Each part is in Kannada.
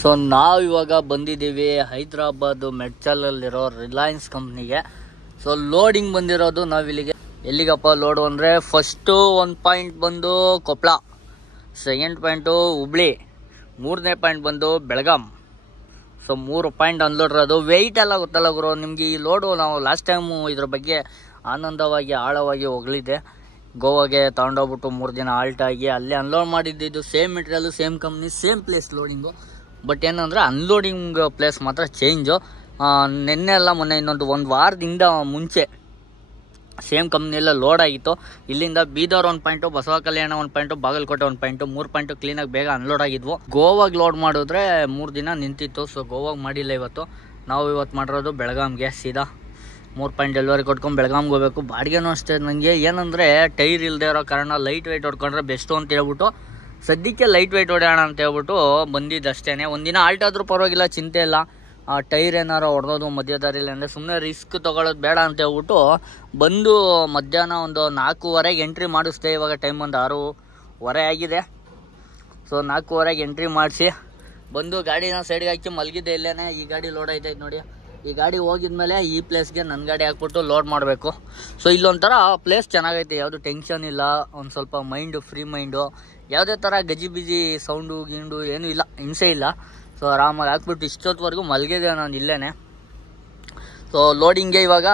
ಸೊ ನಾವು ಇವಾಗ ಬಂದಿದ್ದೀವಿ ಹೈದರಾಬಾದ್ ಮೆಡ್ಚಲಲ್ಲಿರೋ ರಿಲಯನ್ಸ್ ಕಂಪ್ನಿಗೆ. ಸೊ ಲೋಡಿಂಗ್ ಬಂದಿರೋದು ನಾವಿಲ್ಲಿಗೆ. ಎಲ್ಲಿಗಪ್ಪ ಲೋಡು ಅಂದರೆ ಫಸ್ಟು 1 ಪಾಯಿಂಟ್ ಬಂದು ಕೊಪ್ಪಳ, ಸೆಕೆಂಡ್ ಪಾಯಿಂಟು ಹುಬ್ಳಿ, 3ನೇ ಪಾಯಿಂಟ್ ಬಂದು ಬೆಳಗಾಂ. ಸೊ 3 ಪಾಯಿಂಟ್ ಅನ್ಲೋಡ್ ಇರೋದು. ವೆಯ್ಟ್ ಎಲ್ಲ ಗೊತ್ತಲ್ಲ ಗುರು ನಿಮಗೆ. ಈ ಲೋಡು ನಾವು ಲಾಸ್ಟ್ ಟೈಮು ಇದ್ರ ಬಗ್ಗೆ ಆನಂದವಾಗಿ ಆಳವಾಗಿ ಹೊಗಳಿದ್ದೆ. ಗೋವಾಗೆ ತಗೊಂಡೋಗ್ಬಿಟ್ಟು 3 ದಿನ ಆಲ್ಟ್ ಆಗಿ ಅಲ್ಲೇ ಅನ್ಲೋಡ್ ಮಾಡಿದ್ದು. Same material, same company, same place loading. But ಏನಂದರೆ ಅನ್ಲೋಡಿಂಗ್ ಪ್ಲೇಸ್ ಮಾತ್ರ ಚೇಂಜು. ನಿನ್ನೆ ಎಲ್ಲ ಮೊನ್ನೆ ಒಂದು ವಾರದಿಂದ ಮುಂಚೆ ಸೇಮ್ ಕಂಪ್ನಿಯೆಲ್ಲ ಲೋಡ್ ಆಗಿತ್ತು. ಇಲ್ಲಿಂದ ಬೀದರ್ 1 ಪಾಯಿಂಟು, ಬಸವ ಕಲ್ಯಾಣ 1 ಪಾಯಿಂಟು, ಬಾಗಲಕೋಟೆ 1 ಪಾಯಿಂಟು, 3 ಪಾಯಿಂಟು ಕ್ಲೀನಾಗಿ ಬೇಗ ಅನ್ಲೋಡ್ ಆಗಿದ್ವು. ಗೋವಾಗೆ ಲೋಡ್ ಮಾಡಿದ್ರೆ 3 ದಿನ ನಿಂತಿತ್ತು. ಸೊ ಗೋವಾಗೆ ಮಾಡಿಲ್ಲ ಇವತ್ತು. ನಾವು ಇವತ್ತು ಮಾಡಿರೋದು ಬೆಳಗಾಂಗೆ ಸೀದಾ 3 ಪಾಯಿಂಟ್ ಡೆಲಿವರಿ ಕೊಟ್ಕೊಂಡು ಬೆಳಗಾಂಗೆ ಹೋಗ್ಬೇಕು. ಬಾಡಿಗೆನೂ ಅಷ್ಟೇ. ನನಗೆ ಏನಂದರೆ ಟೈರ್ ಇಲ್ಲದೆ ಇರೋ ಕಾರಣ ಲೈಟ್ ವೆಯ್ಟ್ ಹೊಡ್ಕೊಂಡ್ರೆ ಬೆಸ್ಟು ಅಂತ ಹೇಳ್ಬಿಟ್ಟು ಸದ್ಯಕ್ಕೆ ಲೈಟ್ ವೆಯ್ಟ್ ಹೊಡೆಯೋಣ ಅಂತ ಹೇಳ್ಬಿಟ್ಟು ಬಂದಿದ್ದಷ್ಟೇ. ಒಂದಿನ ಆಲ್ಟ್ ಆದರೂ ಪರವಾಗಿಲ್ಲ, ಚಿಂತೆ ಇಲ್ಲ. ಟೈರ್ ಏನಾರು ಹೊಡೆದೋದು ಮಧ್ಯದಾರಿಲಿ ಅಂದರೆ ಸುಮ್ಮನೆ ರಿಸ್ಕ್ ತೊಗೊಳೋದು ಬೇಡ ಅಂತ ಹೇಳ್ಬಿಟ್ಟು ಬಂದು ಮಧ್ಯಾಹ್ನ ಒಂದು 4:15ಗೆ ಎಂಟ್ರಿ ಮಾಡಿಸ್ದೆ. ಇವಾಗ ಟೈಮ್ ಒಂದು 6:15 ಆಗಿದೆ. ಸೊ 4:15ಗೆ ಎಂಟ್ರಿ ಮಾಡಿಸಿ ಬಂದು ಗಾಡಿನ ಸೈಡ್ಗೆ ಹಾಕಿ ಮಲಗಿದ್ದೆ ಇಲ್ಲೇ. ಈ ಗಾಡಿ ಲೋಡ್ ಆಯ್ತೈತೆ ನೋಡಿ. ಈ ಗಾಡಿ ಹೋಗಿದ್ಮೇಲೆ ಈ ಪ್ಲೇಸ್ಗೆ ನನ್ನ ಗಾಡಿ ಹಾಕ್ಬಿಟ್ಟು ಲೋಡ್ ಮಾಡಬೇಕು. ಸೊ ಇಲ್ಲೊಂಥರ ಪ್ಲೇಸ್ ಚೆನ್ನಾಗೈತೆ, ಯಾವುದು ಟೆನ್ಷನ್ ಇಲ್ಲ. ಒಂದು ಸ್ವಲ್ಪ ಮೈಂಡು ಫ್ರೀ ಮೈಂಡು, ಯಾವುದೇ ಥರ ಗಜಿಬಿಜಿ ಸೌಂಡು ಗೀಂಡು ಏನೂ ಇಲ್ಲ, ಹಿಂಸೆ ಇಲ್ಲ. ಸೊ ಆರಾಮಾಗಿ ಹಾಕ್ಬಿಟ್ಟು ಇಷ್ಟೊತ್ತವರೆಗೂ ಮಲಗಿದೆ ನಾನು ಇಲ್ಲೇ. ಸೊ ಲೋಡಿಂಗ್ಗೆ ಇವಾಗ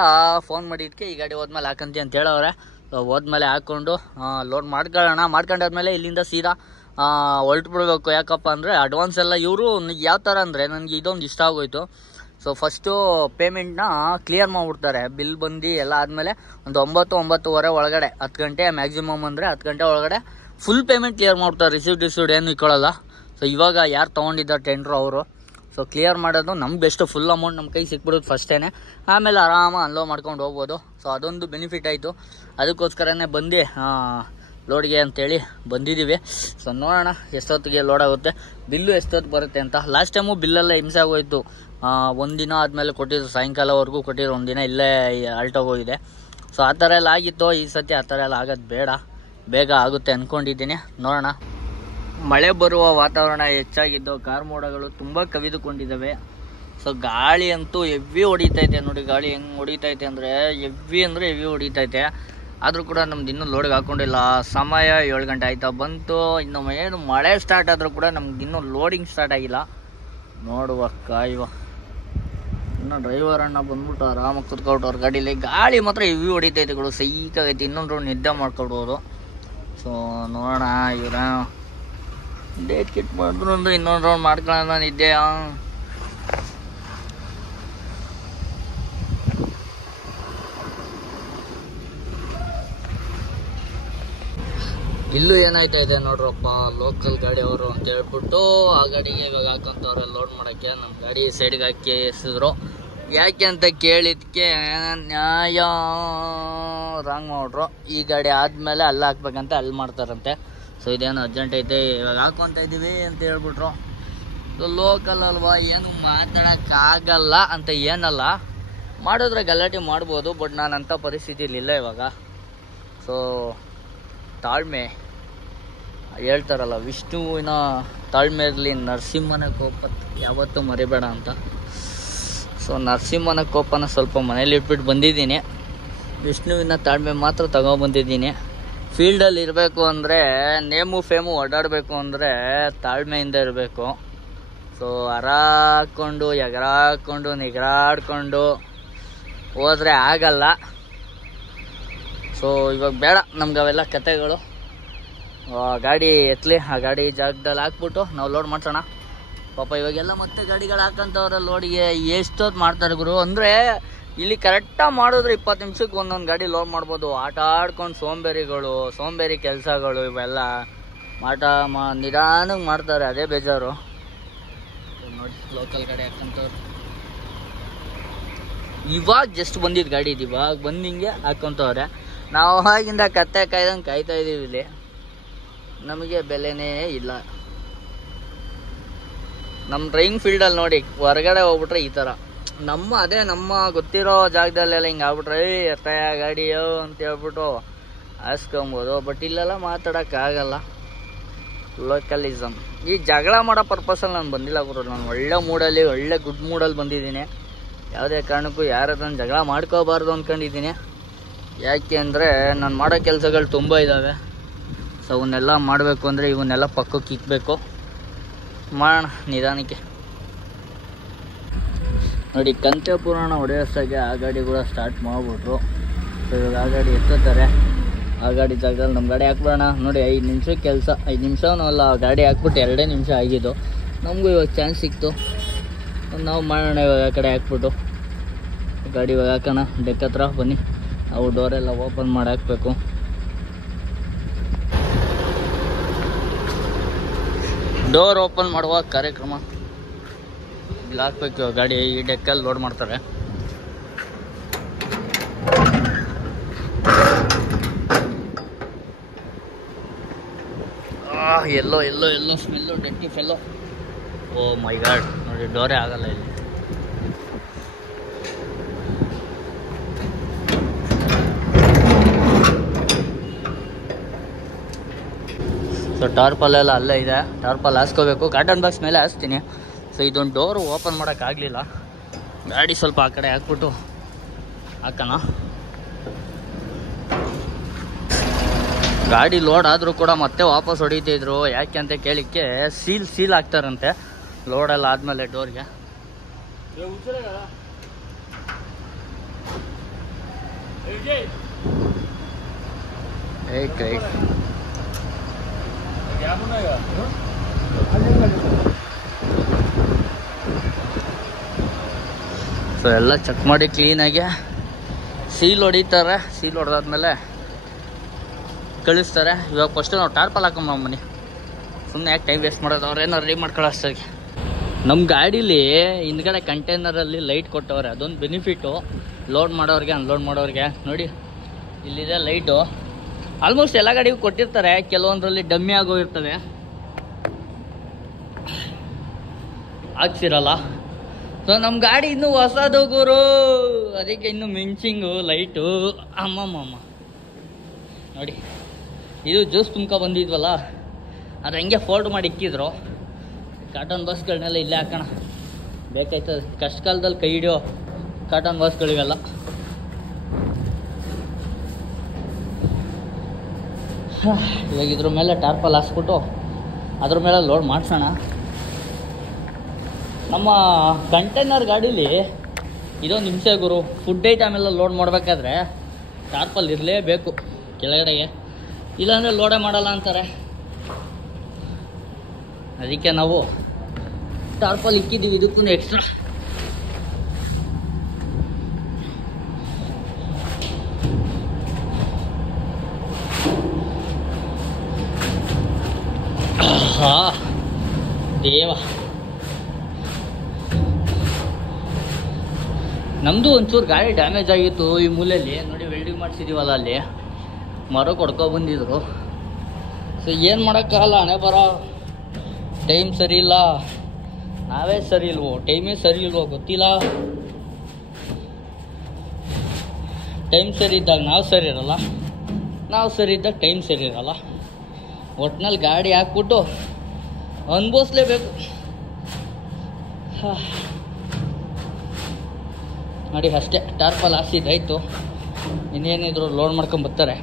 ಫೋನ್ ಮಾಡಿದ್ದಕ್ಕೆ ಈ ಗಾಡಿ ಹೋದ್ಮೇಲೆ ಹಾಕಂತಿ ಅಂತ ಹೇಳವ್ರೆ. ಸೊ ಹೋದ್ಮೇಲೆ ಹಾಕ್ಕೊಂಡು ಲೋಡ್ ಮಾಡ್ಕೊಂಡಾದ್ಮೇಲೆ ಇಲ್ಲಿಂದ ಸೀದಾ ಹೊರಟುಬಿಡ್ಬೇಕು. ಯಾಕಪ್ಪ ಅಂದರೆ ಅಡ್ವಾನ್ಸ್ ಎಲ್ಲ ಇವರು ಯಾವ ಥರ ಅಂದರೆ ನನಗೆ ಇದೊಂದು ಇಷ್ಟ ಆಗೋಯ್ತು. ಸೊ ಫಸ್ಟು ಪೇಮೆಂಟ್ನ ಕ್ಲಿಯರ್ ಮಾಡಿಬಿಡ್ತಾರೆ. ಬಿಲ್ ಬಂದು ಎಲ್ಲ ಆದಮೇಲೆ ಒಂದು 9-9:30 ಒಳಗಡೆ, 10 ಗಂಟೆ ಮ್ಯಾಕ್ಸಿಮಮ್ ಅಂದರೆ 10 ಗಂಟೆ ಒಳಗಡೆ ಫುಲ್ ಪೇಮೆಂಟ್ ಕ್ಲಿಯರ್ ಮಾಡ್ಬಿಡ್ತಾರೆ. ರಿಸೀವ್ಟ್ ಏನು ಇಟ್ಕೊಳ್ಳಲ್ಲ. ಸೊ ಇವಾಗ ಯಾರು ತೊಗೊಂಡಿದ್ದಾರೆ ಟೆಂಡ್ರು ಅವರು. ಸೊ ಕ್ಲಿಯರ್ ಮಾಡೋದು ನಮ್ಗೆ ಬೆಸ್ಟು. ಫುಲ್ ಅಮೌಂಟ್ ನಮ್ಮ ಕೈ ಸಿಕ್ಬಿಡೋದು ಫಸ್ಟೇ. ಆಮೇಲೆ ಆರಾಮಾಗಿ ಅನ್ಲೋಡ್ ಮಾಡ್ಕೊಂಡು ಹೋಗ್ಬೋದು. ಸೊ ಅದೊಂದು ಬೆನಿಫಿಟ್ ಆಯಿತು. ಅದಕ್ಕೋಸ್ಕರನೇ ಬಂದು ಲೋಡ್ಗೆ ಅಂತೇಳಿ ಬಂದಿದ್ದೀವಿ. ಸೊ ನೋಡೋಣ ಎಷ್ಟೊತ್ತಿಗೆ ಲೋಡ್ ಆಗುತ್ತೆ, ಬಿಲ್ಲು ಎಷ್ಟೊತ್ತು ಬರುತ್ತೆ ಅಂತ. ಲಾಸ್ಟ್ ಟೈಮು ಬಿಲ್ಲೆಲ್ಲ ಹಿಂಸೆ ಆಗೋಯ್ತು. 1 ದಿನ ಆದಮೇಲೆ ಕೊಟ್ಟಿದ್ರು, ಸಾಯಂಕಾಲವರೆಗೂ ಕೊಟ್ಟಿದ್ರು. 1 ದಿನ ಇಲ್ಲೇ ಆಲ್ಟೋಗೋಗಿದೆ. ಸೊ ಆ ಥರ ಎಲ್ಲ ಆಗಿತ್ತು. ಈ ಸತಿ ಆ ಥರ ಎಲ್ಲ ಆಗೋದು ಬೇಡ, ಬೇಗ ಆಗುತ್ತೆ ಅಂದ್ಕೊಂಡಿದ್ದೀನಿ. ನೋಡೋಣ. ಮಳೆ ಬರುವ ವಾತಾವರಣ ಹೆಚ್ಚಾಗಿದ್ದು ಕಾರ್ ಮೋಡಗಳು ತುಂಬ ಕವಿದುಕೊಂಡಿದ್ದಾವೆ. ಸೊ ಗಾಳಿ ಅಂತೂ ಹೆವಿ ಹೊಡಿತೈತೆ ನೋಡಿ. ಗಾಳಿ ಹೆಂಗೆ ಹೊಡಿತೈತೆ ಅಂದರೆ ಹೆವಿ ಹೊಡಿತೈತೆ. ಆದರೂ ಕೂಡ ನಮ್ದು ಇನ್ನೂ ಲೋಡ್ಗೆ ಹಾಕ್ಕೊಂಡಿಲ್ಲ. ಸಮಯ 7 ಗಂಟೆ ಆಯ್ತಾ ಬಂತು. ಇನ್ನು ಏನು ಮಳೆ ಸ್ಟಾರ್ಟ್ ಆದರೂ ಕೂಡ ನಮ್ಗೆ ಇನ್ನೂ ಲೋಡಿಂಗ್ ಸ್ಟಾರ್ಟ್ ಆಗಿಲ್ಲ. ನೋಡುವ ಕಾಯುವ. ಇನ್ನು ಡ್ರೈವರ್ ಅಣ್ಣ ಬಂದ್ಬಿಟ್ಟು ಆರಾಮಾಗಿ ಕುತ್ಕೊಬಿಟ್ಟವ್ರು ಗಾಡೀಲಿ. ಗಾಳಿ ಮಾತ್ರ ಹೆವಿ ಹೊಡಿತೈತೆ ಕೂಡ, ಸೈಕಾಗೈತೆ. ಇನ್ನೊಂದು ರೌಂಡ್ ನಿದ್ದೆ ಮಾಡ್ಕೊಡ್ಬೋದು. ಸೊ ನೋಡೋಣ. ಇವರ ಡೇಟ್ ಕಿಟ್ ಮಾಡಿದ್ರು ಅಂದ್ರೆ ಇನ್ನೊಂದು ರೌಂಡ್ ಮಾಡ್ಕೊಳ್ಳೋಣ ನಿದ್ದೆ. ಇಲ್ಲೂ ಏನಾಯ್ತೈತೆ ನೋಡ್ರಪ್ಪ, ಲೋಕಲ್ ಗಾಡಿ ಅವರು ಅಂತ ಹೇಳ್ಬಿಟ್ಟು ಆ ಗಾಡಿಗೆ ಇವಾಗ ಹಾಕೊಂತವ್ರೆ ಲೋಡ್ ಮಾಡೋಕ್ಕೆ. ನಮ್ಮ ಗಾಡಿ ಸೈಡ್ಗೆ ಹಾಕಿ ಎಸಿದ್ರು. ಯಾಕೆ ಅಂತ ಕೇಳಿದ್ಕೆ ನ್ಯಾಯ ರಾಂಗ್ ಮಾಡ್ರು. ಈ ಗಾಡಿ ಆದಮೇಲೆ ಅಲ್ಲಿ ಹಾಕ್ಬೇಕಂತ ಅಲ್ಲಿ ಮಾಡ್ತಾರಂತೆ. ಸೊ ಇದೇನು ಅರ್ಜೆಂಟ್ ಐತೆ, ಇವಾಗ ಹಾಕ್ಕೊತ ಇದ್ದೀವಿ ಅಂತ ಹೇಳ್ಬಿಟ್ರು. ಸೊ ಲೋಕಲ್ ಅಲ್ವಾ, ಏನು ಮಾತಾಡೋಕ್ಕಾಗಲ್ಲ ಅಂತ ಏನಲ್ಲ, ಮಾಡಿದ್ರೆ ಗಲಾಟೆ ಮಾಡ್ಬೋದು. ಬಟ್ ನಾನು ಅಂಥ ಪರಿಸ್ಥಿತಿಲಿ ಇಲ್ಲ ಇವಾಗ. ಸೊ ತಾಳ್ಮೆ ಹೇಳ್ತಾರಲ್ಲ, ವಿಷ್ಣುವಿನ ತಾಳ್ಮೆ ಇರಲಿ, ನರಸಿಂಹನ ಕೋಪ ಯಾವತ್ತೂ ಮರಿಬೇಡ ಅಂತ. ಸೊ ನರಸಿಂಹನ ಕೋಪನ ಸ್ವಲ್ಪ ಮನೇಲಿ ಇಟ್ಬಿಟ್ಟು ಬಂದಿದ್ದೀನಿ. ವಿಷ್ಣುವಿನ ತಾಳ್ಮೆ ಮಾತ್ರ ತಗೊಬಂದಿದ್ದೀನಿ. ಫೀಲ್ಡಲ್ಲಿ ಇರಬೇಕು ಅಂದರೆ, ನೇಮು ಫೇಮು ಓಡಾಡಬೇಕು ಅಂದರೆ ತಾಳ್ಮೆಯಿಂದ ಇರಬೇಕು. ಸೊ ಹರಾಕೊಂಡು ಎಗರಾಕೊಂಡು ನಿಗರಾಡ್ಕೊಂಡು ಹೋದರೆ ಆಗಲ್ಲ. ಸೊ ಇವಾಗ ಬೇಡ ನಮ್ಗೆ ಅವೆಲ್ಲ ಕತೆಗಳು. ಗಾಡಿ ಎತ್ತಲಿ, ಆ ಗಾಡಿ ಜಾಗದಲ್ಲಿ ಹಾಕ್ಬಿಟ್ಟು ನಾವು ಲೋಡ್ ಮಾಡ್ಸೋಣ. ಪಾಪ ಇವಾಗೆಲ್ಲ ಮತ್ತೆ ಗಾಡಿಗಳು ಹಾಕಂತವ್ರೆ ಲೋಡಿಗೆ. ಎಷ್ಟೊತ್ತು ಮಾಡ್ತಾರೆ ಗುರು ಅಂದರೆ, ಇಲ್ಲಿ ಕರೆಕ್ಟಾಗಿ ಮಾಡಿದ್ರೆ 20 ನಿಮಿಷಕ್ಕೆ ಒಂದೊಂದು ಗಾಡಿ ಲೋಡ್ ಮಾಡ್ಬೋದು. ಆಟ ಆಡ್ಕೊಂಡು ಸೋಂಬೇರಿ ಕೆಲಸಗಳು ಇವೆಲ್ಲ ನಿಧಾನಕ್ಕೆ ಮಾಡ್ತಾರೆ. ಅದೇ ಬೇಜಾರು ನೋಡಿ. ಲೋಕಲ್ ಗಾಡಿ ಹಾಕಂತವ್ರು ಇವಾಗ ಜಸ್ಟ್ ಬಂದಿದ್ದು ಗಾಡಿ ಇದು. ಇವಾಗ ಬಂದು ಹಿಂಗೆ ಹಾಕೊಂತವ್ರೆ. ನಾವು ಆಗಿಂದ ಕತ್ತೆ ಕಾಯ್ದಂಗೆ ಕಾಯ್ತಾ ಇದ್ದೀವಿ. ಇಲ್ಲಿ ನಮಗೆ ಬೆಲೆನೇ ಇಲ್ಲ. ನಮ್ಮ ಡ್ರೈವಿಂಗ್ ಫೀಲ್ಡಲ್ಲಿ ನೋಡಿ, ಹೊರಗಡೆ ಹೋಗ್ಬಿಟ್ರೆ ಈ ಥರ. ನಮ್ಮ ಗೊತ್ತಿರೋ ಜಾಗದಲ್ಲೆಲ್ಲ ಹಿಂಗೆ ಆಗ್ಬಿಟ್ರೆ ಎತ್ತಯ ಗಾಡಿಯೋ ಅಂತ ಹೇಳ್ಬಿಟ್ಟು ಹಾಸ್ಕೊಬೋದು. ಬಟ್ ಇಲ್ಲೆಲ್ಲ ಮಾತಾಡೋಕ್ಕಾಗಲ್ಲ. ಲೋಕಲಿಸಮ್. ಈ ಜಗಳ ಮಾಡೋ ಪರ್ಪಸಲ್ಲಿ ನಾನು ಬಂದಿಲ್ಲ ಗುರು. ನಾನು ಒಳ್ಳೆ ಮೂಡಲ್ಲಿ, ಒಳ್ಳೆ ಗುಡ್ ಮೂಡಲ್ಲಿ ಬಂದಿದ್ದೀನಿ. ಯಾವುದೇ ಕಾರಣಕ್ಕೂ ಯಾರ ಹತ್ರ ಜಗಳ ಮಾಡ್ಕೋಬಾರ್ದು ಅಂದ್ಕೊಂಡಿದ್ದೀನಿ. ಯಾಕೆ ಅಂದರೆ ನಾನು ಮಾಡೋ ಕೆಲಸಗಳು ತುಂಬ ಇದ್ದಾವೆ. ಸೊ ಅವನ್ನೆಲ್ಲ ಮಾಡಬೇಕು ಅಂದರೆ ಇವನ್ನೆಲ್ಲ ಪಕ್ಕಕ್ಕೆ ಇಕ್ಬೇಕು. ಮಾಡೋಣ ನಿಧಾನಕ್ಕೆ. ನೋಡಿ, ಕಂತೆ ಪುರಾಣ ಹೊಡೆಯೋಷ್ಟಾಗೆ ಆ ಗಾಡಿ ಕೂಡ ಸ್ಟಾರ್ಟ್ ಮಾಡಿಬಿಟ್ರು. ಸೊ ಇವಾಗ ಆ ಗಾಡಿ ಎತ್ತುತ್ತಾರೆ. ಆ ಗಾಡಿ ಜಾಗದಲ್ಲಿ ನಮ್ಮ ಗಾಡಿ ಹಾಕ್ಬಿಡೋಣ. ನೋಡಿ, 5 ನಿಮಿಷಕ್ಕೆ ಕೆಲಸ. 5 ನಿಮಿಷನೂ ಅಲ್ಲ, ಆ ಗಾಡಿ ಹಾಕ್ಬಿಟ್ಟು 2 ನಿಮಿಷ ಆಗಿದ್ದು. ನಮಗೂ ಇವಾಗ ಚಾನ್ಸ್ ಸಿಕ್ತು, ನಾವು ಮಾಡೋಣ. ಇವಾಗ ಆ ಕಡೆ ಹಾಕ್ಬಿಟ್ಟು ಗಾಡಿ ಇವಾಗ ಹಾಕೋಣ. ಡೆಕ್ ಹತ್ರ ಬನ್ನಿ. ಅವು ಡೋರೆಲ್ಲ ಓಪನ್ ಮಾಡಿ ಹಾಕಬೇಕು. ಡೋರ್ ಓಪನ್ ಮಾಡುವ ಕಾರ್ಯಕ್ರಮ ಇಲ್ಲಿ ಹಾಕ್ಬೇಕು. ಇವಾಗ ಗಾಡಿ ಈ ಡೆಕ್ಕಲ್ಲಿ ಲೋಡ್ ಮಾಡ್ತಾರೆ. ಎಲ್ಲೋ ಎಲ್ಲೋ ಎಲ್ಲೋ ಸ್ಮೆಲ್ಲು, ಡಟ್ಟಿ ಫೆಲ್ಲೋ. ಓ ಮೈ ಗಾಡ್, ನೋಡಿ ಡೋರೇ ಆಗಲ್ಲ ಇಲ್ಲಿ. ಸೊ ಟಾರ್ಪಲ್ ಎಲ್ಲ ಅಲ್ಲೇ ಇದೆ. ಟಾರ್ಪಲ್ ಹಾಸ್ಕೋಬೇಕು. ಕಾಟನ್ ಬಾಕ್ಸ್ ಮೇಲೆ ಹಾಸ್ತೀನಿ. ಸೊ ಇದೊಂದು ಡೋರು ಓಪನ್ ಮಾಡೋಕ್ಕಾಗಲಿಲ್ಲ. ಗಾಡಿ ಸ್ವಲ್ಪ ಆ ಕಡೆ ಹಾಕ್ಬಿಟ್ಟು ಹಾಕೋಣ. ಗಾಡಿ ಲೋಡ್ ಆದರೂ ಕೂಡ ಮತ್ತೆ ವಾಪಸ್ ಹೊಡಿತಿದ್ರು. ಯಾಕೆ ಅಂತ ಕೇಳಿಕ್ಕೆ ಸೀಲ್ ಹಾಕ್ತಾರಂತೆ ಲೋಡೆಲ್ಲ ಆದಮೇಲೆ ಡೋರ್ಗೆ. ಸೊ ಎಲ್ಲ ಚೆಕ್ ಮಾಡಿ ಕ್ಲೀನಾಗಿ ಸೀಲ್ ಹೊಡಿತಾರೆ. ಸೀಲ್ ಹೊಡೆದಾದ್ಮೇಲೆ ಕಳಿಸ್ತಾರೆ. ಇವಾಗ ಫಸ್ಟು ನಾವು ಟಾರ್ಪಲ್ ಹಾಕೊಂಬನ್ನಿ. ಸುಮ್ಮನೆ ಯಾಕೆ ಟೈಮ್ ವೇಸ್ಟ್ ಮಾಡೋದು, ಅವ್ರೇನೋ ರೆಡಿ ಮಾಡ್ಕೊಳ್ಳೋ ಅಷ್ಟಾಗಿ. ನಮ್ಮ ಗಾಡೀಲಿ ಹಿಂದ್ಗಡೆ ಕಂಟೈನರಲ್ಲಿ ಲೈಟ್ ಕೊಟ್ಟವ್ರೆ. ಅದೊಂದು ಬೆನಿಫಿಟ್ಟು ಲೋಡ್ ಮಾಡೋರಿಗೆ, ಅನ್ಲೋಡ್ ಮಾಡೋರಿಗೆ. ನೋಡಿ ಇಲ್ಲಿದೆ ಲೈಟು. ಆಲ್ಮೋಸ್ಟ್ ಎಲ್ಲ ಗಾಡಿಗೂ ಕೊಟ್ಟಿರ್ತಾರೆ. ಕೆಲವೊಂದರಲ್ಲಿ ಡಮ್ಮಿ ಆಗೋಗಿರ್ತವೆ, ಹಾಕ್ಸಿರಲ್ಲ. ಸೊ ನಮ್ಮ ಗಾಡಿ ಇನ್ನೂ ಹೊಸದು ಗುರು, ಅದಕ್ಕೆ ಇನ್ನೂ ಮಿಂಚಿಂಗು ಲೈಟು. ಅಮ್ಮಮ್ಮ ನೋಡಿ, ಇದು ಜ್ಯೂಸ್ ತುಂಬ್ಕೊ ಬಂದಿದ್ವಲ್ಲ, ಅದು ಹಂಗೆ ಫೋಲ್ಡ್ ಮಾಡಿ ಇಕ್ಕಿದ್ರು. ಕಾಟನ್ ಬಾಕ್ಸ್ಗಳನ್ನೆಲ್ಲ ಇಲ್ಲೇ ಹಾಕೋಣ. ಬೇಕಾಯ್ತದೆ ಕಷ್ಟ ಕಾಲದಲ್ಲಿ ಕೈ ಹಿಡಿಯೋ ಕಾಟನ್ ಬಾಕ್ಸ್ಗಳಿವೆಲ್ಲ. ಇವಾಗ ಇದ್ರ ಮೇಲೆ ಟಾರ್ಪಲ್ ಹಾಕ್ಸ್ಬಿಟ್ಟು ಅದ್ರ ಮೇಲೆ ಲೋಡ್ ಮಾಡಿಸೋಣ. ನಮ್ಮ ಕಂಟೈನರ್ ಗಾಡೀಲಿ ಇದೊಂದು ಹಿಂಸೆ ಗುರು. ಫುಡ್ ಐಟಮ್ ಎಲ್ಲ ಲೋಡ್ ಮಾಡಬೇಕಾದ್ರೆ ಟಾರ್ಪಲ್ ಇರಲೇಬೇಕು ಕೆಳಗಡೆಗೆ, ಇಲ್ಲಾಂದರೆ ಲೋಡೇ ಮಾಡಲ್ಲ ಅಂತಾರೆ. ಅದಕ್ಕೆ ನಾವು ಟಾರ್ಪಲ್ ಇಕ್ಕಿದ್ದೀವಿ. ಇದಕ್ಕೂ ಎಕ್ಸ್ಟ್ರಾ ದೇವ. ನಮ್ಮದು ಒಂಚೂರು ಗಾಡಿ ಡ್ಯಾಮೇಜ್ ಆಗಿತ್ತು ಈ ಮೂಲೆಯಲ್ಲಿ. ನೋಡಿ ವೆಲ್ಡಿಂಗ್ ಮಾಡಿಸಿದ್ದೀವಲ್ಲ, ಅಲ್ಲಿ ಮರ ಕೊಡ್ಕೊಬಂದಿದ್ರು. ಸೊ ಏನು ಮಾಡೋಕ್ಕಾಗಲ್ಲ, ಹಣೆ ಬರೋ. ಟೈಮ್ ಸರಿ ಇಲ್ಲ, ನಾವೇ ಸರಿ ಇಲ್ವೋ, ಟೈಮೇ ಸರಿ ಇಲ್ವೋ ಗೊತ್ತಿಲ್ಲ. ಟೈಮ್ ಸರಿ ಇದ್ದಾಗ ನಾವು ಸರಿ ಇರಲ್ಲ, ನಾವು ಸರಿ ಇದ್ದಾಗ ಟೈಮ್ ಸರಿ ಇರಲ್ಲ. ಒಟ್ನಲ್ಲಿ ಗಾಡಿ ಹಾಕ್ಬಿಟ್ಟು ಅನುಭವಿಸ್ಲೇಬೇಕು. ನೋಡಿ ಅಷ್ಟೇ, ಟಾರ್ಪಲ್ ಹಾಸಿದ್ದಾಯಿತು. ಇನ್ನೇನಿದ್ರು ಲೋಡ್ ಮಾಡ್ಕೊಂಬರ್ತಾರೆ.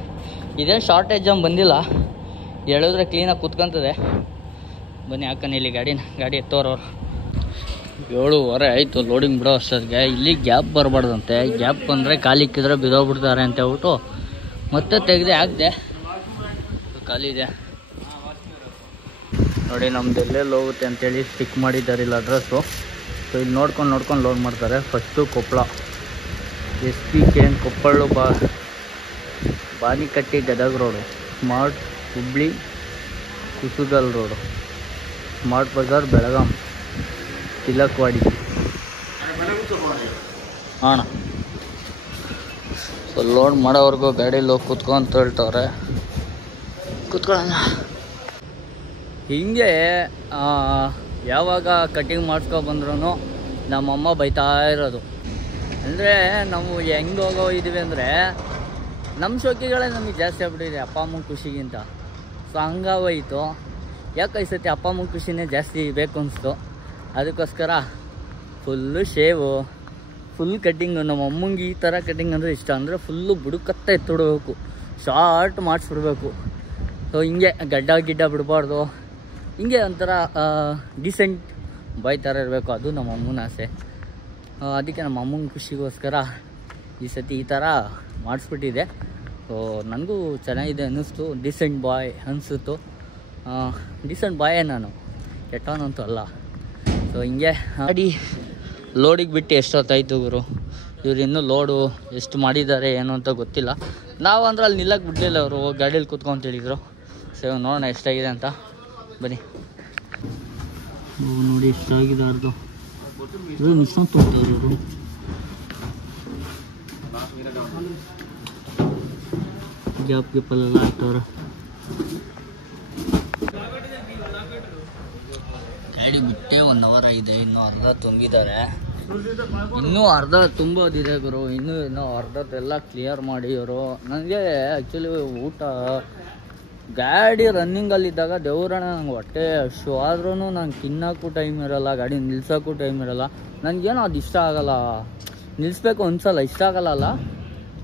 ಇದೇನು ಶಾರ್ಟೇಜ್ ಬಂದಿಲ್ಲ, ಹೇಳಿದ್ರೆ ಕ್ಲೀನಾಗಿ ಕೂತ್ಕೊಂತದೆ. ಬನ್ನಿ ಹಾಕೋಣ ಇಲ್ಲಿ ಗಾಡಿ ಎತ್ತೋರವ್ರು. 7:30 ಆಯಿತು ಲೋಡಿಂಗ್ ಬಿಡೋ ಅಷ್ಟೊತ್ತಿಗೆ. ಇಲ್ಲಿ ಗ್ಯಾಪ್ ಬರಬಾರ್ದಂತೆ. ಗ್ಯಾಪ್ ಬಂದರೆ ಖಾಲಿ ಇಕ್ಕಿದ್ರೆ ಬಿದ್ದೋಗ್ಬಿಡ್ತಾರೆ ಅಂತ ಹೇಳ್ಬಿಟ್ಟು ಮತ್ತೆ ತೆಗೆದೇ ಹಾಕಿದೆ. ಖಾಲಿ ಇದೆ ನೋಡಿ. ನಮ್ದು ಎಲ್ಲೆಲ್ಲಿ ಹೋಗುತ್ತೆ ಅಂತೇಳಿ ಸ್ಟಿಕ್ ಮಾಡಿದ್ದಾರೆ ಇಲ್ಲಿ ಅಡ್ರೆಸ್ಸು. ಸೊ ಇಲ್ಲಿ ನೋಡ್ಕೊಂಡು ಲೋಡ್ ಮಾಡ್ತಾರೆ. First Koppal SPKN Koppal Banikatti Gadag road, smart Hubli Kusugal road, smart bazaar Belgaum, Tilakwadi ಅಣ್ಣ. ಸೊ ಲೋಡ್ ಮಾಡೋವರೆಗೂ ಗಾಡೀಲಿ ಹೋಗಿ ಕೂತ್ಕೊಂತ ಹೇಳ್ತವ್ರೆ. ಕೂತ್ಕೊಳ್ಳೋಣ. ಹಿಂಗೆ ಯಾವಾಗ ಕಟಿಂಗ್ ಮಾಡಿಸ್ಕೊಬಂದ್ರೂ ನಮ್ಮಮ್ಮ ಬೈತಾ ಇರೋದು. ಅಂದರೆ ನಾವು ಹೆಂಗೆ ಹೋಗಿದ್ದೀವಿ ಅಂದರೆ ನಮ್ಮ ಶೋಕಿಗಳೇ ನಮಗೆ ಜಾಸ್ತಿ ಆಗ್ಬಿಟ್ಟಿದೆ ಅಪ್ಪ ಅಮ್ಮನ ಖುಷಿಗಿಂತ. ಸೊ ಹಂಗಾಗೋಯ್ತು. ಯಾಕೆ ಈ ಸತಿ ಅಪ್ಪ ಅಮ್ಮ ಖುಷಿನೇ ಜಾಸ್ತಿ ಬೇಕು ಅನಿಸ್ತು. ಅದಕ್ಕೋಸ್ಕರ ಫುಲ್ಲು ಶೇವು, ಫುಲ್ ಕಟ್ಟಿಂಗು. ನಮ್ಮ ಅಮ್ಮಂಗೆ ಈ ಥರ ಕಟ್ಟಿಂಗ್ ಅಂದರೆ ಇಷ್ಟ. ಅಂದರೆ ಫುಲ್ಲು ಬುಡುಕತ್ತ ಎತ್ತಿಡಬೇಕು, ಶಾರ್ಟ್ ಮಾಡಿಸ್ಬಿಡ್ಬೇಕು. ಸೊ ಹಿಂಗೆ ಗಡ್ಡ ಬಿಡಬಾರ್ದು, ಹಿಂಗೆ ಒಂಥರ ಡಿಸೆಂಟ್ ಬಾಯ್ ಥರ ಇರಬೇಕು. ಅದು ನಮ್ಮ ಅಮ್ಮನ ಆಸೆ. ಅದಕ್ಕೆ ನಮ್ಮ ಅಮ್ಮನ ಖುಷಿಗೋಸ್ಕರ ಈ ಸತಿ ಈ ಥರ ಮಾಡಿಸ್ಬಿಟ್ಟಿದೆ. ಸೊ ನನಗೂ ಚೆನ್ನಾಗಿದೆ ಅನ್ನಿಸ್ತು. ಡಿಸೆಂಟ್ ಬಾಯ್ ಅನಿಸುತ್ತು. ಡಿಸೆಂಟ್ ಬಾಯೇ ನಾನು, ಕೆಟ್ಟವನಂತೂ ಅಲ್ಲ. ಸೊ ಹಿಂಗೆ ಗಾಡಿ ಲೋಡಿಗೆ ಬಿಟ್ಟು ಎಷ್ಟೊತ್ತಾಯಿತು ಗುರು. ಇವ್ರು ಇನ್ನೂ ಲೋಡು ಎಷ್ಟು ಮಾಡಿದ್ದಾರೆ ಏನು ಅಂತ ಗೊತ್ತಿಲ್ಲ. ನಾವು ಅಂದ್ರೆ ಅಲ್ಲಿ ನಿಲ್ಲಕ್ಕೆ ಬಿಡಲಿಲ್ಲ, ಅವರು ಗಾಡೀಲಿ ಕೂತ್ಕೊಂತ ಹೇಳಿದರು. ಸೊ ನೋಡೋಣ ಎಷ್ಟಾಗಿದೆ ಅಂತ. ಬನ್ನಿ ನೋಡಿ ಎಷ್ಟಾಗಿದೆ. ಅರ್ದು ಇಷ್ಟೊಂದು ತೊಗೊಳ್ತಾರೆ ಇವರು. ಗ್ಯಾಪಲ್ಲೆಲ್ಲ ಹಾಕ್ತವ್ರೆ. ಗಾಡಿ ಬಿಟ್ಟೆ 1 ಅವರ್ ಆಗಿದೆ, ಇನ್ನೂ ಅರ್ಧ ತುಂಬಿದ್ದಾರೆ. ಇನ್ನೂ ಅರ್ಧ ತುಂಬೋದಿದೆ ಗುರು. ಇನ್ನೂ ಅರ್ಧದ್ದೆಲ್ಲ ಕ್ಲಿಯರ್ ಮಾಡಿ ಇವರು. ನನಗೆ ಆ್ಯಕ್ಚುಲಿ ಊಟ ಗಾಡಿ ರನ್ನಿಂಗಲ್ಲಿದ್ದಾಗ ದೇವ್ರಣ್ಣ ನಂಗೆ ಹೊಟ್ಟೆ ಅಷ್ಟು ಆದ್ರೂ ನಂಗೆ ತಿನ್ನೋಕ್ಕೂ ಟೈಮ್ ಇರೋಲ್ಲ, ಗಾಡಿ ನಿಲ್ಸೋಕ್ಕೂ ಟೈಮ್ ಇರೋಲ್ಲ. ನನಗೇನೋ ಅದು ಇಷ್ಟ ಆಗೋಲ್ಲ. ನಿಲ್ಲಿಸ್ಬೇಕು ಅನ್ಸಲ್ಲ, ಇಷ್ಟ ಆಗಲ್ಲ,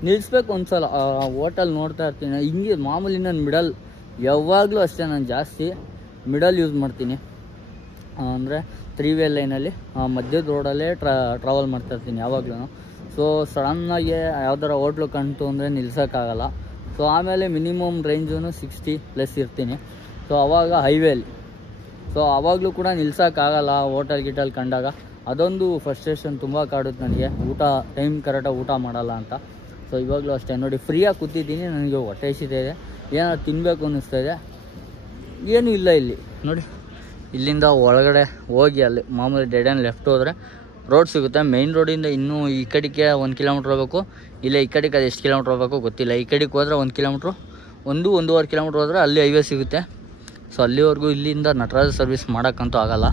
ನಿಲ್ಲಿಸ್ಬೇಕು ಅನ್ಸಲ್ಲ. ಹೋಟೆಲ್ ನೋಡ್ತಾ ಇರ್ತೀನಿ ಹಿಂಗೆ. ಮಾಮೂಲಿ ನಾನು ಮಿಡಲ್ ಯಾವಾಗಲೂ ಅಷ್ಟೇ, ನಾನು ಜಾಸ್ತಿ ಮಿಡಲ್ ಯೂಸ್ ಮಾಡ್ತೀನಿ. ಅಂದರೆ 3 ವೇ ಲೈನಲ್ಲಿ ಮಧ್ಯದ ರೋಡಲ್ಲೇ ಟ್ರಾವೆಲ್ ಮಾಡ್ತಾಯಿರ್ತೀನಿ ಯಾವಾಗಲೂ. ಸೊ ಸಡನ್ನಾಗಿ ಯಾವ್ದಾರ ಹೋಟ್ಲು ಕಾಣ್ತು ಅಂದರೆ ನಿಲ್ಸೋಕ್ಕಾಗಲ್ಲ. ಸೊ ಆಮೇಲೆ ಮಿನಿಮಮ್ ರೇಂಜೂ 60+ ಇರ್ತೀನಿ. ಸೊ ಆವಾಗ ಹೈವೇಲಿ, ಸೊ ಆವಾಗಲೂ ಕೂಡ ನಿಲ್ಸೋಕ್ಕಾಗಲ್ಲ ಹೋಟೆಲ್ ಗಿಟಲ್ ಕಂಡಾಗ. ಅದೊಂದು ಫ್ರಸ್ಟ್ರೇಷನ್ ತುಂಬ ಕಾಡುತ್ತೆ ನನಗೆ, ಊಟ ಟೈಮ್ ಕರೆಕ್ಟಾಗಿ ಊಟ ಮಾಡಲ್ಲ ಅಂತ. ಸೊ ಇವಾಗಲೂ ಅಷ್ಟೇ ನೋಡಿ, ಫ್ರೀಯಾಗಿ ಕೂತಿದ್ದೀನಿ. ನನಗೆ ಹೊಟ್ಟೆ ಹಸಿತಾ ಇದೆ, ಏನಾದ್ರು ತಿನ್ನಬೇಕು ಅನ್ನಿಸ್ತಾ ಇದೆ. ಏನೂ ಇಲ್ಲ ಇಲ್ಲಿ ನೋಡಿ. ಇಲ್ಲಿಂದ ಒಳಗಡೆ ಹೋಗಿ ಅಲ್ಲಿ ಮಾಮೂಲಿ ಡೆಡ್ ಆ್ಯಂಡ್ ಲೆಫ್ಟ್ ಹೋದರೆ ರೋಡ್ ಸಿಗುತ್ತೆ. ಮೇಯ್ನ್ ರೋಡಿಂದ ಇನ್ನೂ ಈ ಕಡೆಗೆ 1 ಕಿಲೋಮೀಟ್ರ್ ಹೋಗಬೇಕು. ಇಲ್ಲ ಈ ಕಡೆಗೆ ಅದು ಎಷ್ಟು ಕಿಲೋಮೀಟ್ರ್ ಹೋಗಬೇಕು ಗೊತ್ತಿಲ್ಲ. ಈ ಕಡೆಗೆ ಹೋದರೆ 1 ಕಿಲೋಮೀಟ್ರು, 1-1.5 ಕಿಲೋಮೀಟ್ರ್ ಹೋದರೆ ಅಲ್ಲಿ ಹೈವೇ ಸಿಗುತ್ತೆ. ಸೊ ಅಲ್ಲಿವರೆಗೂ ಇಲ್ಲಿಂದ ನಟರಾಜ್ ಸರ್ವಿಸ್ ಮಾಡೋಕ್ಕಂತೂ ಆಗೋಲ್ಲ.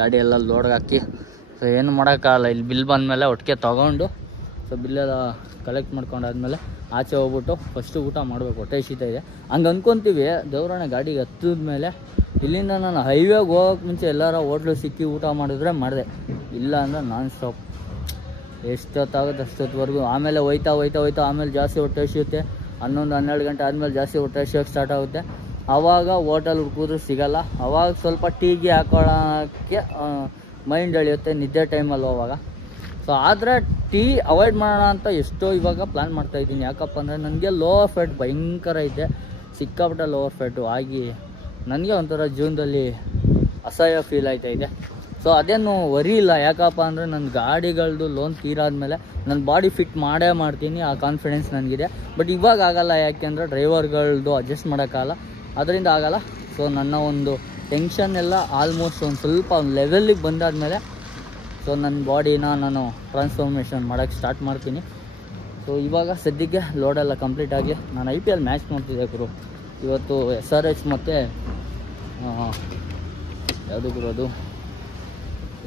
ಗಾಡಿ ಎಲ್ಲ ಲೋಡ್ಗೆ ಹಾಕಿ ಸೊ ಏನು ಮಾಡೋಕ್ಕಾಗಲ್ಲ. ಇಲ್ಲಿ ಬಿಲ್ ಬಂದಮೇಲೆ ಒಟ್ಟಿಗೆ ತೊಗೊಂಡು ಸೊ ಬಿಲ್ಲೆಲ್ಲ ಕಲೆಕ್ಟ್ ಮಾಡ್ಕೊಂಡಾದ್ಮೇಲೆ ಆಚೆ ಹೋಗ್ಬಿಟ್ಟು ಫಸ್ಟು ಊಟ ಮಾಡಬೇಕು. ಹೊಟ್ಟೆ ಹಸಿತಾ ಇದೆ ಹಂಗೆ ಅಂದ್ಕೊತೀವಿ. ದೇವ್ರಣ್ಣ ಗಾಡಿಗೆ ಹತ್ತಿದ ಮೇಲೆ ಇಲ್ಲಿಂದ ನಾನು ಹೈವೇಗೆ ಹೋಗೋಕ್ಕೆ ಮುಂಚೆ ಎಲ್ಲಾರ ಹೋಟ್ಲು ಸಿಕ್ಕಿ ಊಟ ಮಾಡಿದ್ರೆ ಮಾಡಿದೆ, ಇಲ್ಲ ಅಂದರೆ ನಾನ್ ಸ್ಟಾಪ್ ಎಷ್ಟೊತ್ತಾಗುತ್ತೆ ಅಷ್ಟೊತ್ತವರೆಗೂ. ಆಮೇಲೆ ಹೋಯ್ತಾ ಆಮೇಲೆ ಜಾಸ್ತಿ ಹೊಟ್ಟೆ ಹಸಿಯುತ್ತೆ. 11-12 ಗಂಟೆ ಆದಮೇಲೆ ಜಾಸ್ತಿ ಹೊಟ್ಟೆ ಹಸಿಯೋಕ್ಕೆ ಸ್ಟಾರ್ಟ್ ಆಗುತ್ತೆ. ಆವಾಗ ಹೋಟೆಲ್ ಹುಡುಕಿದ್ರು ಸಿಗೋಲ್ಲ. ಆವಾಗ ಸ್ವಲ್ಪ ಟೀಗೆ ಹಾಕೊಳ್ಳೋಕ್ಕೆ ಮೈಂಡ್ ಎಳೆಯುತ್ತೆ ನಿದ್ದೆ ಟೈಮಲ್ಲಿ ಹೋವಾಗ. ಸೊ ಆದರೆ ಟೀ ಅವಾಯ್ಡ್ ಮಾಡೋಣ ಅಂತ ಎಷ್ಟೋ ಇವಾಗ ಪ್ಲ್ಯಾನ್ ಮಾಡ್ತಾಯಿದ್ದೀನಿ. ಯಾಕಪ್ಪ ಅಂದರೆ ನನಗೆ ಲೋವರ್ ಫ್ಯಾಟ್ ಭಯಂಕರ ಐತೆ, ಸಿಕ್ಕಾಪಟ್ಟೆ ಲೋವರ್ ಫ್ಯಾಟು ಆಗಿ ನನಗೆ ಒಂಥರ ಜೀವನದಲ್ಲಿ ಅಸಹ್ಯ ಫೀಲ್ ಆಯ್ತಾಯಿದೆ. ಸೊ ಅದೇನು ವರಿ ಇಲ್ಲ. ಯಾಕಪ್ಪ ಅಂದರೆ ನನ್ನ ಗಾಡಿಗಳದ್ದು ಲೋನ್ ತೀರಾದ್ಮೇಲೆ ನನ್ನ ಬಾಡಿ ಫಿಟ್ ಮಾಡೇ ಮಾಡ್ತೀನಿ, ಆ ಕಾನ್ಫಿಡೆನ್ಸ್ ನನಗಿದೆ. ಬಟ್ ಇವಾಗ ಆಗೋಲ್ಲ, ಯಾಕೆಂದರೆ ಡ್ರೈವರ್ಗಳದ್ದು ಅಡ್ಜಸ್ಟ್ ಮಾಡೋಕ್ಕಾಗಲ್ಲ, ಅದರಿಂದ ಆಗೋಲ್ಲ. ಸೊ ನನ್ನ ಒಂದು ಟೆನ್ಷನ್ ಎಲ್ಲ ಆಲ್ಮೋಸ್ಟ್ ಒಂದು ಸ್ವಲ್ಪ ಒಂದು ಲೆವೆಲ್ಲಿಗೆ ಬಂದಾದಮೇಲೆ ಸೊ ನನ್ನ ಬಾಡಿನ ನಾನು ಟ್ರಾನ್ಸ್ಫಾರ್ಮೇಷನ್ ಮಾಡೋಕ್ಕೆ ಸ್ಟಾರ್ಟ್ ಮಾಡ್ತೀನಿ. ಸೊ ಇವಾಗ ಸದ್ಯಕ್ಕೆ ಲೋಡೆಲ್ಲ ಕಂಪ್ಲೀಟ್ ಆಗಿ ನಾನು IPL ಮ್ಯಾಚ್ ನೋಡ್ತಿದ್ದೆ ಗುರು. ಇವತ್ತು SRH ಮತ್ತು ಯಾವುದು ಗುರು ಅದು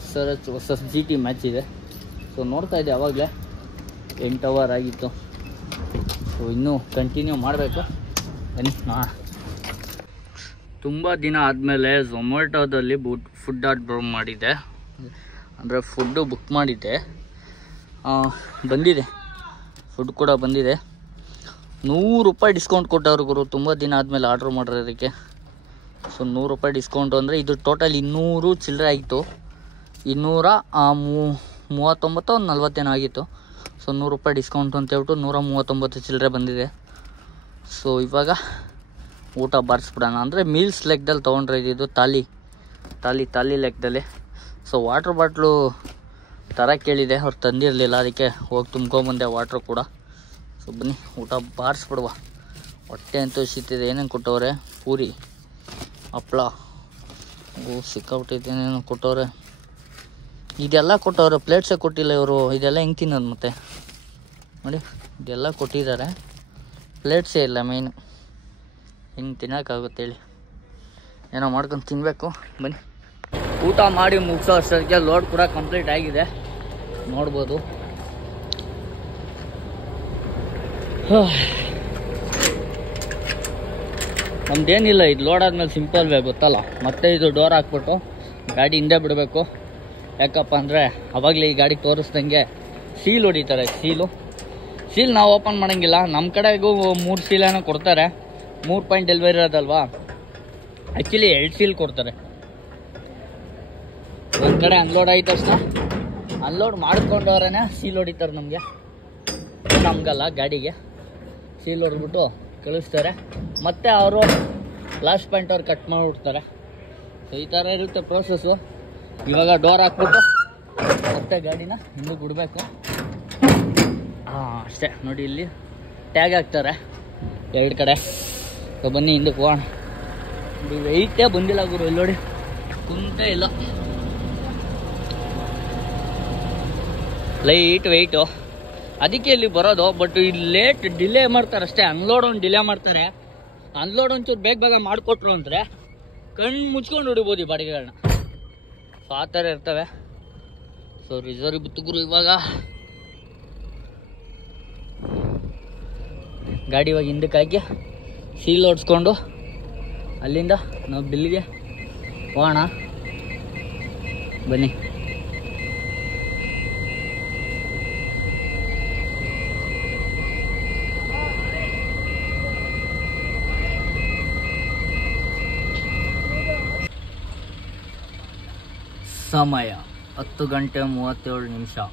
SRH ವರ್ಸಸ್ GT ಮ್ಯಾಚ್ ಇದೆ. ಸೊ ನೋಡ್ತಾಯಿದ್ದೆ ಆವಾಗಲೇ 8 ಅವರ್ ಆಗಿತ್ತು. ಸೊ ಇನ್ನೂ ಕಂಟಿನ್ಯೂ ಮಾಡಬೇಕು. ಬನ್ನಿ ತುಂಬ ದಿನ ಆದಮೇಲೆ ಝೊಮ್ಯಾಟೋದಲ್ಲಿ ಫುಡ್ ಆರ್ಡರ್ ಮಾಡಿದ್ದೆ. ಅಂದರೆ ಫುಡ್ಡು ಬುಕ್ ಮಾಡಿದ್ದೆ, ಬಂದಿದೆ. ಫುಡ್ ಕೂಡ ಬಂದಿದೆ. 100 ರೂಪಾಯಿ ಡಿಸ್ಕೌಂಟ್ ಕೊಟ್ಟವ್ರು ಗುರು. ತುಂಬ ದಿನ ಆದಮೇಲೆ ಆರ್ಡ್ರ್ ಮಾಡಿರೋದಕ್ಕೆ. ಸೊ 100 ರೂಪಾಯಿ ಡಿಸ್ಕೌಂಟು ಅಂದರೆ ಇದು ಟೋಟಲ್ 200 ಚಿಲ್ಲರೆ ಆಗಿತ್ತು. 239-40 ಆಗಿತ್ತು. ಸೊ 100 ರೂಪಾಯಿ ಡಿಸ್ಕೌಂಟ್ ಅಂತ ಹೇಳ್ಬಿಟ್ಟು 139 ಚಿಲ್ಲರೆ ಬಂದಿದೆ. ಸೊ ಇವಾಗ ಊಟ ಬಾರಿಸ್ಬಿಡೋಣ. ಅಂದರೆ ಮೀಲ್ಸ್ ಲೆಕ್ಕದಲ್ಲಿ ತೊಗೊಂಡ್ರೆ ಇದು ತಾಲಿ ಲೆಕ್ಕದಲ್ಲಿ. ಸೊ ವಾಟ್ರ್ ಬಾಟ್ಲು ಥರ ಕೇಳಿದೆ, ಅವ್ರು ತಂದಿರಲಿಲ್ಲ, ಅದಕ್ಕೆ ಹೋಗಿ ತುಂಬ್ಕೊಂಬಂದೆ ವಾಟ್ರು ಕೂಡ. ಸೊ ಬನ್ನಿ ಊಟ ಬಾರಿಸ್ಬಿಡುವ. ಹೊಟ್ಟೆ ಅಂತೂ ಹಸಿತಿದೆ. ಏನೇನು ಕೊಟ್ಟವ್ರೆ? ಪೂರಿ, ಹಪ್ಳ, ಸಿಕ್ಕಾಬಿಟ್ಟೈತೆ ಏನೇನು ಕೊಟ್ಟವ್ರೆ. ಇದೆಲ್ಲ ಕೊಟ್ಟವ್ರೆ, ಪ್ಲೇಟ್ಸೇ ಕೊಟ್ಟಿಲ್ಲ ಇವರು. ಇದೆಲ್ಲ ಹೆಂಗೆ ತಿನ್ನೋದು ಮತ್ತೆ ನೋಡಿ. ಇದೆಲ್ಲ ಕೊಟ್ಟಿದ್ದಾರೆ, ಪ್ಲೇಟ್ಸೇ ಇಲ್ಲ. ಮೇಯ್ನು ಹೆಂಗೆ ತಿನ್ನೋಕ್ಕಾಗುತ್ತೆ ಹೇಳಿ? ಏನೋ ಮಾಡ್ಕೊಂಡು ತಿನ್ನಬೇಕು. ಬನ್ನಿ ಊಟ ಮಾಡಿ ಮುಗಿಸೋ ಅಷ್ಟೊತ್ತಿಗೆ ಲೋಡ್ ಕೂಡ ಕಂಪ್ಲೀಟ್ ಆಗಿದೆ, ನೋಡ್ಬೋದು. ನಮ್ದೇನಿಲ್ಲ, ಇದು ಲೋಡ್ ಆದ್ಮೇಲೆ ಸಿಂಪಲ್ ವೇ ಗೊತ್ತಲ್ಲ. ಮತ್ತೆ ಇದು ಡೋರ್ ಹಾಕ್ಬಿಟ್ಟು ಗಾಡಿ ಹಿಂದೆ ಬಿಡಬೇಕು. ಯಾಕಪ್ಪ ಅಂದರೆ ಅವಾಗಲೇ ಈ ಗಾಡಿ ತೋರಿಸ್ದಂಗೆ ಸೀಲ್ ಹೊಡಿತಾರೆ. ಸೀಲ್ ನಾವು ಓಪನ್ ಮಾಡೋಂಗಿಲ್ಲ. ನಮ್ಮ ಕಡೆಗೂ 3 ಸೀಲನ್ನು ಕೊಡ್ತಾರೆ. 3 ಪಾಯಿಂಟ್ ಡೆಲಿವರಿ ಇರೋದಲ್ವಾ, ಆ್ಯಕ್ಚುಲಿ 2 ಸೀಲ್ ಕೊಡ್ತಾರೆ. ಒಂದು ಕಡೆ ಅನ್ಲೋಡ್ ಆಯ್ತು ತಕ್ಷಣ ಅನ್ಲೋಡ್ ಮಾಡ್ಕೊಂಡವ್ರೇ ಸೀಲ್ ಹೊಡಿತಾರೆ ನಮಗಲ್ಲ, ಗಾಡಿಗೆ ಸೀಲ್ ಹೊಡೆದ್ಬಿಟ್ಟು ಕಳಿಸ್ತಾರೆ. ಮತ್ತು ಅವರು ಲಾಸ್ಟ್ ಪಾಯಿಂಟ್ ಅವ್ರು ಕಟ್ ಮಾಡಿಬಿಡ್ತಾರೆ. ಸೊ ಈ ಥರ ಇರುತ್ತೆ ಪ್ರೋಸೆಸ್ಸು. ಇವಾಗ ಡೋರ್ ಹಾಕ್ಬಿಟ್ಟು ಮತ್ತೆ ಗಾಡಿನ ಹಿಂದೆ ಬಿಡಬೇಕು. ಅಷ್ಟೇ ನೋಡಿ, ಇಲ್ಲಿ ಟ್ಯಾಗ್ ಹಾಕ್ತಾರೆ 2 ಕಡೆ. ಸೊ ಬನ್ನಿ ಹಿಂದಕ್ಕೆ ಹೋಗೋಣ. ವೆಯ್ಟೇ ಬಂದಿಲ್ಲ ಗುರು, ಇಲ್ಲಿ ನೋಡಿ ಕುಂತೇ ಇಲ್ಲ, ಲೈಟ್ ವೆಯ್ಟು, ಅದಕ್ಕೆ ಇಲ್ಲಿ ಬರೋದು. ಬಟ್ ಇಲ್ಲಿ ಡಿಲೇ ಮಾಡ್ತಾರೆ ಅಷ್ಟೇ. ಅನ್ಲೋಡ್ ಒಂದು ಡಿಲೇ ಮಾಡ್ತಾರೆ. ಅನ್ಲೋಡ್ ಒಂಚೂರು ಬೇಗ ಮಾಡಿಕೊಟ್ರು ಅಂದರೆ ಕಣ್ಣು ಮುಚ್ಕೊಂಡು ಹೊಡಿಬೋದು ಈ ಬಾಡಿಗೆಗಳನ್ನ. ಸೊ ಆ ಥರ ಇರ್ತವೆ. ಸೊ ರಿಸರ್ವ್ ಬಿತ್ತುಗುರು. ಇವಾಗ ಗಾಡಿ ಇವಾಗ ಹಿಂದಕ್ಕೆ ಹಾಕಿ ಸೀಲ್ ಹೊಡ್ಸ್ಕೊಂಡು ಅಲ್ಲಿಂದ ನಾವು ಬಿಲ್ಗೆ ಹೋಗೋಣ. ಬನ್ನಿ. ಸಮಯ 10:37.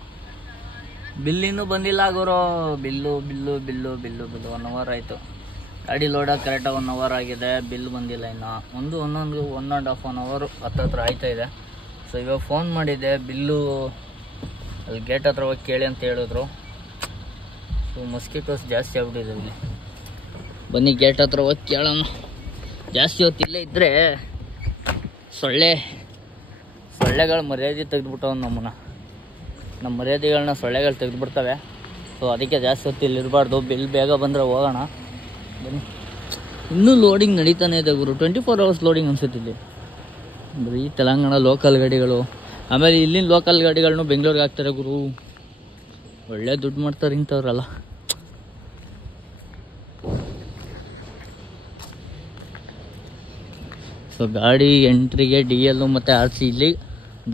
ಬಿಲ್ ಇನ್ನೂ ಬಂದಿಲ್ಲ ಗುರು. ಬಿಲ್ಲು 1 ಅವರ್ ಆಯಿತು. ಗಾಡಿ ಲೋಡಾಗಿ ಕರೆಕ್ಟಾಗಿ 1 ಅವರ್ ಆಗಿದೆ. ಬಿಲ್ ಬಂದಿಲ್ಲ ಇನ್ನು. 1.5 ಅವರ್ ಹತ್ರ ಆಯ್ತಾ ಇದೆ. ಸೊ ಇವಾಗ ಫೋನ್ ಮಾಡಿದ್ದೆ, ಬಿಲ್ಲು ಅಲ್ಲಿ ಗೇಟ್ ಹತ್ರ ಹೋಗಿ ಕೇಳಿ ಅಂತ ಹೇಳಿದ್ರು. ಸೊ ಮಸ್ಕಿಟೋಸ್ ಜಾಸ್ತಿ ಆಗ್ಬಿಟ್ಟಿದೆ ಇಲ್ಲಿ. ಬನ್ನಿ ಗೇಟ್ ಹತ್ರ ಹೋಗಿ ಕೇಳೋಣ. ಜಾಸ್ತಿ ಹೊತ್ತಿಲ್ಲೇ ಇದ್ದರೆ ಸೊಳ್ಳೆಗಳು ಮರ್ಯಾದೆ ತೆಗೆದುಬಿಟ್ಟವು ನಮ್ಮ ಮರ್ಯಾದೆಗಳನ್ನ ಸೊಳ್ಳೆಗಳು ತೆಗೆದುಬಿಡ್ತವೆ. ಸೊ ಅದಕ್ಕೆ ಜಾಸ್ತಿ ಹೊತ್ತು ಇಲ್ಲಿರಬಾರ್ದು. ಬಿಲ್ ಬೇಗ ಬಂದರೆ ಹೋಗೋಣ. ಬನ್ನಿ. ಇನ್ನೂ ಲೋಡಿಂಗ್ ನಡೀತಾನೆ ಇದೆ ಗುರು. 24 ಅವರ್ಸ್ ಲೋಡಿಂಗ್ ಅನ್ಸುತ್ತಿಲ್ಲಿ. ಬರೀ ತೆಲಂಗಾಣ ಲೋಕಲ್ ಗಾಡಿಗಳು. ಆಮೇಲೆ ಇಲ್ಲಿನ ಲೋಕಲ್ ಗಾಡಿಗಳನ್ನೂ ಬೆಂಗಳೂರಿಗೆ ಹಾಕ್ತಾರೆ ಗುರು. ಒಳ್ಳೆ ದುಡ್ಡು ಮಾಡ್ತಾರೆ ಇಂಥವ್ರಲ್ಲ. ಸೊ ಗಾಡಿ ಎಂಟ್ರಿಗೆ DL ಮತ್ತು RC ಇಲ್ಲಿ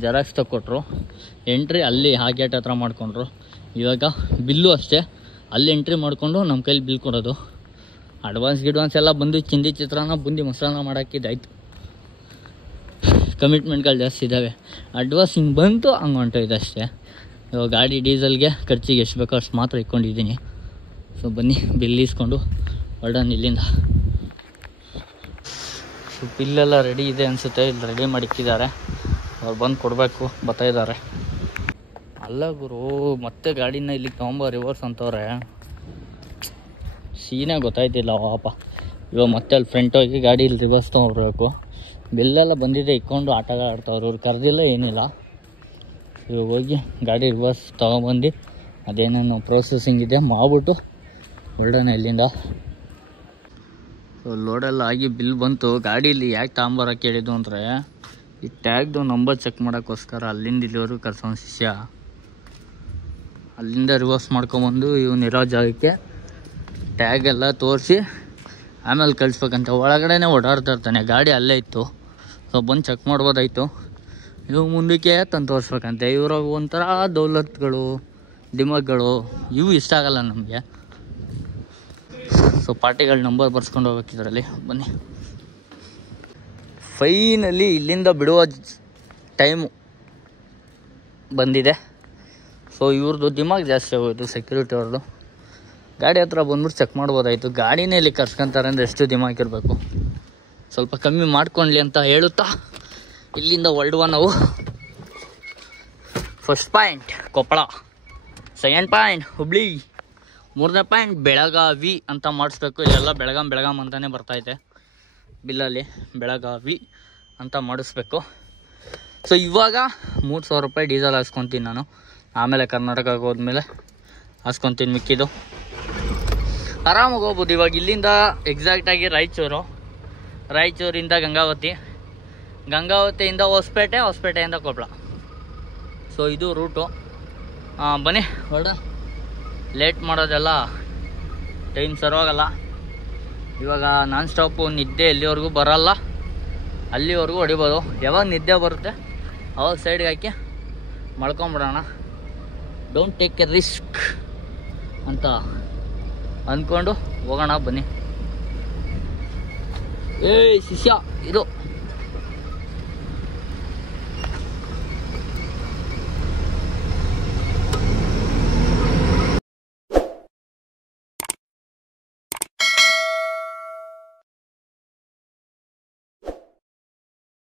ಜೆರಾಕ್ಸ್ ತಗೊಟ್ರು. ಎಂಟ್ರಿ ಅಲ್ಲಿ ಆ ಗೇಟ್ ಹತ್ರ ಮಾಡ್ಕೊಂಡ್ರು. ಇವಾಗ ಬಿಲ್ಲು ಅಷ್ಟೇ, ಅಲ್ಲಿ ಎಂಟ್ರಿ ಮಾಡಿಕೊಂಡು ನಮ್ಮ ಕೈಲಿ ಬಿಲ್ ಕೊಡೋದು. ಅಡ್ವಾನ್ಸ್ ಎಲ್ಲ ಬಂದು ಚಿಂದಿ ಚಿತ್ರಾನ್ನ ಬುಂದಿ ಮೊಸರನ್ನ ಮಾಡೋಕ್ಕಿದ್ದಾಯ್ತು. ಕಮಿಟ್ಮೆಂಟ್ಗಳು ಜಾಸ್ತಿ ಇದ್ದಾವೆ. ಅಡ್ವಾನ್ಸ್ ಹಿಂಗೆ ಬಂತು ಹಂಗೆ ಹೊಂಟೋಯ್ತು ಅಷ್ಟೇ. ಇವಾಗ ಗಾಡಿ ಡೀಸೆಲ್ಗೆ ಖರ್ಚಿಗೆ ಎಷ್ಟು ಬೇಕೋ ಅಷ್ಟು ಮಾತ್ರ ಇಟ್ಕೊಂಡಿದ್ದೀನಿ. ಸೊ ಬನ್ನಿ ಬಿಲ್ ಇಸ್ಕೊಂಡು ಹೊರಡೋಣ ಇಲ್ಲಿಂದ. ಸೊ ಬಿಲ್ಲೆಲ್ಲ ರೆಡಿ ಇದೆ ಅನಿಸುತ್ತೆ. ಇಲ್ಲಿ ರೆಡಿ ಮಾಡಿಕ್ಕಿದ್ದಾರೆ. ಅವ್ರು ಬಂದು ಕೊಡಬೇಕು, ಬರ್ತಾಯಿದ್ದಾರೆ. ಅಲ್ಲ ಗುರು, ಮತ್ತೆ ಗಾಡಿನ ಇಲ್ಲಿಗೆ ತೊಗೊಂಬ ರಿವರ್ಸ್ ಅಂತವ್ರೆ. ಸೀನೇ ಗೊತ್ತಾಯ್ತಿಲ್ಲ ಪಾಪ. ಇವಾಗ ಮತ್ತೆ ಅಲ್ಲಿ ಫ್ರಂಟ್ ಹೋಗಿ ಗಾಡಿ ಇಲ್ಲಿ ರಿವರ್ಸ್ ತೊಗೊಂಡ್ಬರ್ಬೇಕು. ಬಿಲ್ಲೆಲ್ಲ ಬಂದಿದೆ, ಇಕ್ಕೊಂಡು ಆಟಗಳು ಆಡ್ತಾವ್ರು. ಅವ್ರು ಕರೆದಿಲ್ಲ ಏನಿಲ್ಲ. ಇವಾಗ ಹೋಗಿ ಗಾಡಿ ರಿವರ್ಸ್ ತೊಗೊಂಬಂದು ಅದೇನೇನು ಪ್ರೊಸೆಸಿಂಗ್ ಇದೆ ಮಾಡಿಬಿಟ್ಟು ಹೊರಡೋಣ ಇಲ್ಲಿಂದ. ಲೋಡೆಲ್ಲ ಆಗಿ ಬಿಲ್ ಬಂತು. ಗಾಡೀಲಿ ಯಾಕೆ ತಗೊಂಬರೋಕೆ ಹೇಳಿದ್ದು ಅಂದರೆ, ಈ ಟ್ಯಾಗ್ದು ನಂಬರ್ ಚೆಕ್ ಮಾಡೋಕ್ಕೋಸ್ಕರ ಅಲ್ಲಿಂದ ಇಲ್ಲಿವರೆಗೂ ಕರ್ಸೋನು ಶಿಷ್ಯ. ಅಲ್ಲಿಂದ ರಿವರ್ಸ್ ಮಾಡ್ಕೊಂಬಂದು ಇವನಿರೋ ಜಾಗಕ್ಕೆ ಟ್ಯಾಗೆಲ್ಲ ತೋರಿಸಿ ಆಮೇಲೆ ಕಳಿಸ್ಬೇಕಂತ. ಒಳಗಡೆನೇ ಓಡಾಡ್ತಾ ಇರ್ತಾನೆ. ಗಾಡಿ ಅಲ್ಲೇ ಇತ್ತು. ಸೊ ಬಂದು ಚೆಕ್ ಮಾಡ್ಬೋದಾಯಿತು. ಇವು ಮುಂದಕ್ಕೆ ತಂದು ತೋರಿಸ್ಬೇಕಂತೆ. ಇವ್ರಾಗ ಒಂಥರ ದೌಲತ್ಗಳು, ದಿಮಾಗ್ಗಳು, ಇವು ಇಷ್ಟ ಆಗಲ್ಲ ನಮಗೆ. ಸೊ ಪಾರ್ಟಿಗಳ ನಂಬರ್ ಬರ್ಸ್ಕೊಂಡು ಹೋಗ್ಬೇಕಿದ್ರಲ್ಲಿ. ಬನ್ನಿ. ಫೈನಲಿ ಇಲ್ಲಿಂದ ಬಿಡುವ ಟೈಮು ಬಂದಿದೆ. ಸೊ ಇವ್ರದ್ದು ದಿಮಾಗ್ ಜಾಸ್ತಿ ಆಗೋಯ್ತು ಸೆಕ್ಯೂರಿಟಿ ಅವ್ರದ್ದು. ಗಾಡಿ ಹತ್ರ ಬಂದ್ಬಿಟ್ಟು ಚೆಕ್ ಮಾಡ್ಬೋದಾಯಿತು. ಗಾಡಿನೇ ಇಲ್ಲಿ ಕರ್ಸ್ಕೊಂತಾರೆ ಅಂದರೆ ಎಷ್ಟು ದಿಮಾಗ್ ಇರಬೇಕು. ಸ್ವಲ್ಪ ಕಮ್ಮಿ ಮಾಡ್ಕೊಳ್ಳಿ ಅಂತ ಹೇಳುತ್ತಾ ಇಲ್ಲಿಂದ ಹೊರಡುವ ನಾವು. First point Koppal, second point Hubli, 3ನೇ ಪಾಯಿಂಟ್ ಬೆಳಗಾವಿ ಅಂತ ಮಾಡಿಸ್ಬೇಕು. ಇಲ್ಲೆಲ್ಲ ಬೆಳಗಾಂ ಅಂತಲೇ ಬರ್ತೈತೆ ಬಿಲ್ಲಲ್ಲಿ. ಬೆಳಗಾವಿ ಅಂತ ಮಾಡಿಸ್ಬೇಕು. ಸೊ ಇವಾಗ 3,000 ರೂಪಾಯಿ ಡೀಸೆಲ್ ಹಾಕ್ಸ್ಕೊತೀನಿ ನಾನು. ಆಮೇಲೆ ಕರ್ನಾಟಕಕ್ಕೆ ಹೋದ್ಮೇಲೆ ಹಾಕ್ಸ್ಕೊತೀನಿ ಮಿಕ್ಕಿದ್ದು. ಆರಾಮಾಗಿ ಹೋಗ್ಬೋದು. ಇವಾಗ ಇಲ್ಲಿಂದ ಎಕ್ಸಾಕ್ಟಾಗಿ ರಾಯಚೂರಿಂದ ಗಂಗಾವತಿಯಿಂದ ಹೊಸಪೇಟೆಯಿಂದ ಕೊಪ್ಪಳ. ಸೊ ಇದು ರೂಟು. ಬನ್ನಿ ಹೊರಡ. ಲೇಟ್ ಮಾಡೋದೆಲ್ಲ ಟೈಮ್ ಸರ್ವಾಗಲ್ಲ. ಇವಾಗ ನಾನ್ ಸ್ಟಾಪು ನಿದ್ದೆ ಎಲ್ಲಿವರೆಗೂ ಬರಲ್ಲ, ಅಲ್ಲಿವರೆಗೂ ಹೊಡಿಬೋದು. ಯಾವಾಗ ನಿದ್ದೆ ಬರುತ್ತೆ ಅವಾಗ ಸೈಡ್ಗೆ ಹಾಕಿ ಮಲ್ಕೊಂಬಿಡೋಣ. ಡೋಂಟ್ ಟೇಕ್ ಎ ರಿಸ್ಕ್ ಅಂತ ಅಂದ್ಕೊಂಡು ಹೋಗೋಣ ಬನ್ನಿ. ಶಿಷ್ಯ ಇದು